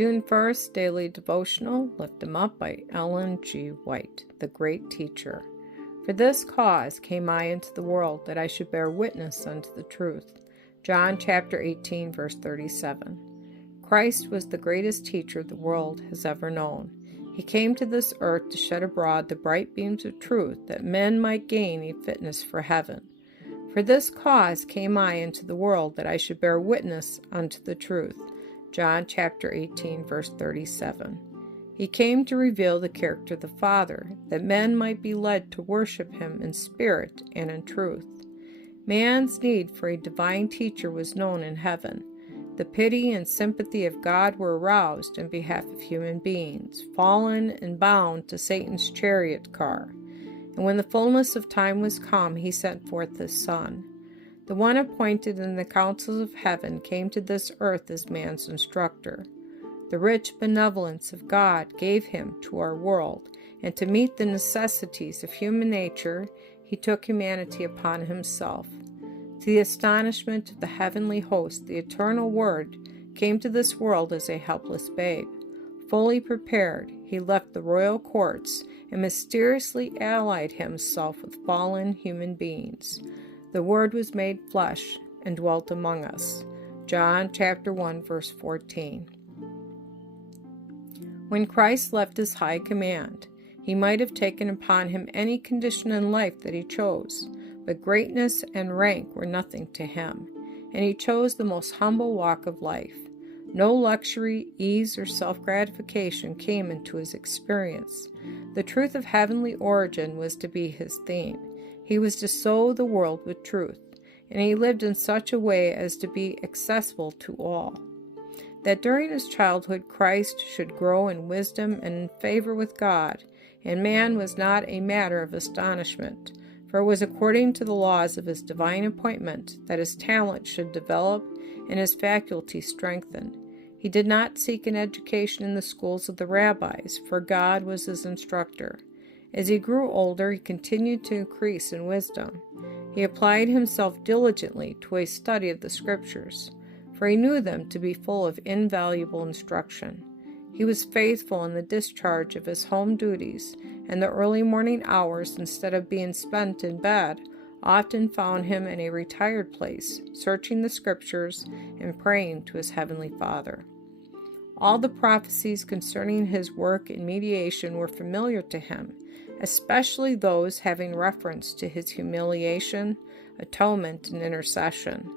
June 1st, Daily Devotional, Lift 'Em Up by Ellen G. White, the great teacher. For this cause came I into the world, that I should bear witness unto the truth. John chapter 18, verse 37. Christ was the greatest teacher the world has ever known. He came to this earth to shed abroad the bright beams of truth, that men might gain a fitness for heaven. For this cause came I into the world, that I should bear witness unto the truth. John chapter 18, verse 37. He came to reveal the character of the Father, that men might be led to worship him in spirit and in truth. Man's need for a divine teacher was known in heaven. The pity and sympathy of God were aroused in behalf of human beings, fallen and bound to Satan's chariot car. And when the fullness of time was come, he sent forth his Son. The one appointed in the councils of heaven came to this earth as man's instructor. The rich benevolence of God gave him to our world, and to meet the necessities of human nature, he took humanity upon himself. To the astonishment of the heavenly host, the eternal Word came to this world as a helpless babe. Fully prepared, he left the royal courts and mysteriously allied himself with fallen human beings. The Word was made flesh and dwelt among us. John chapter 1, verse 14. When Christ left his high command, he might have taken upon him any condition in life that he chose, but greatness and rank were nothing to him, and he chose the most humble walk of life. No luxury, ease, or self-gratification came into his experience. The truth of heavenly origin was to be his theme. He was to sow the world with truth, and he lived in such a way as to be accessible to all. That during his childhood Christ should grow in wisdom and in favor with God and man was not a matter of astonishment, for it was according to the laws of his divine appointment that his talent should develop and his faculties strengthen. He did not seek an education in the schools of the rabbis, for God was his instructor. As he grew older, he continued to increase in wisdom. He applied himself diligently to a study of the Scriptures, for he knew them to be full of invaluable instruction. He was faithful in the discharge of his home duties, and the early morning hours, instead of being spent in bed, often found him in a retired place, searching the Scriptures and praying to his heavenly Father. All the prophecies concerning his work in mediation were familiar to him, especially those having reference to his humiliation, atonement, and intercession.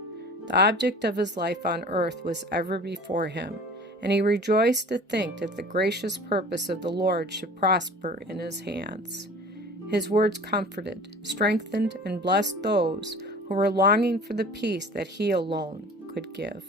The object of his life on earth was ever before him, and he rejoiced to think that the gracious purpose of the Lord should prosper in his hands. His words comforted, strengthened, and blessed those who were longing for the peace that he alone could give.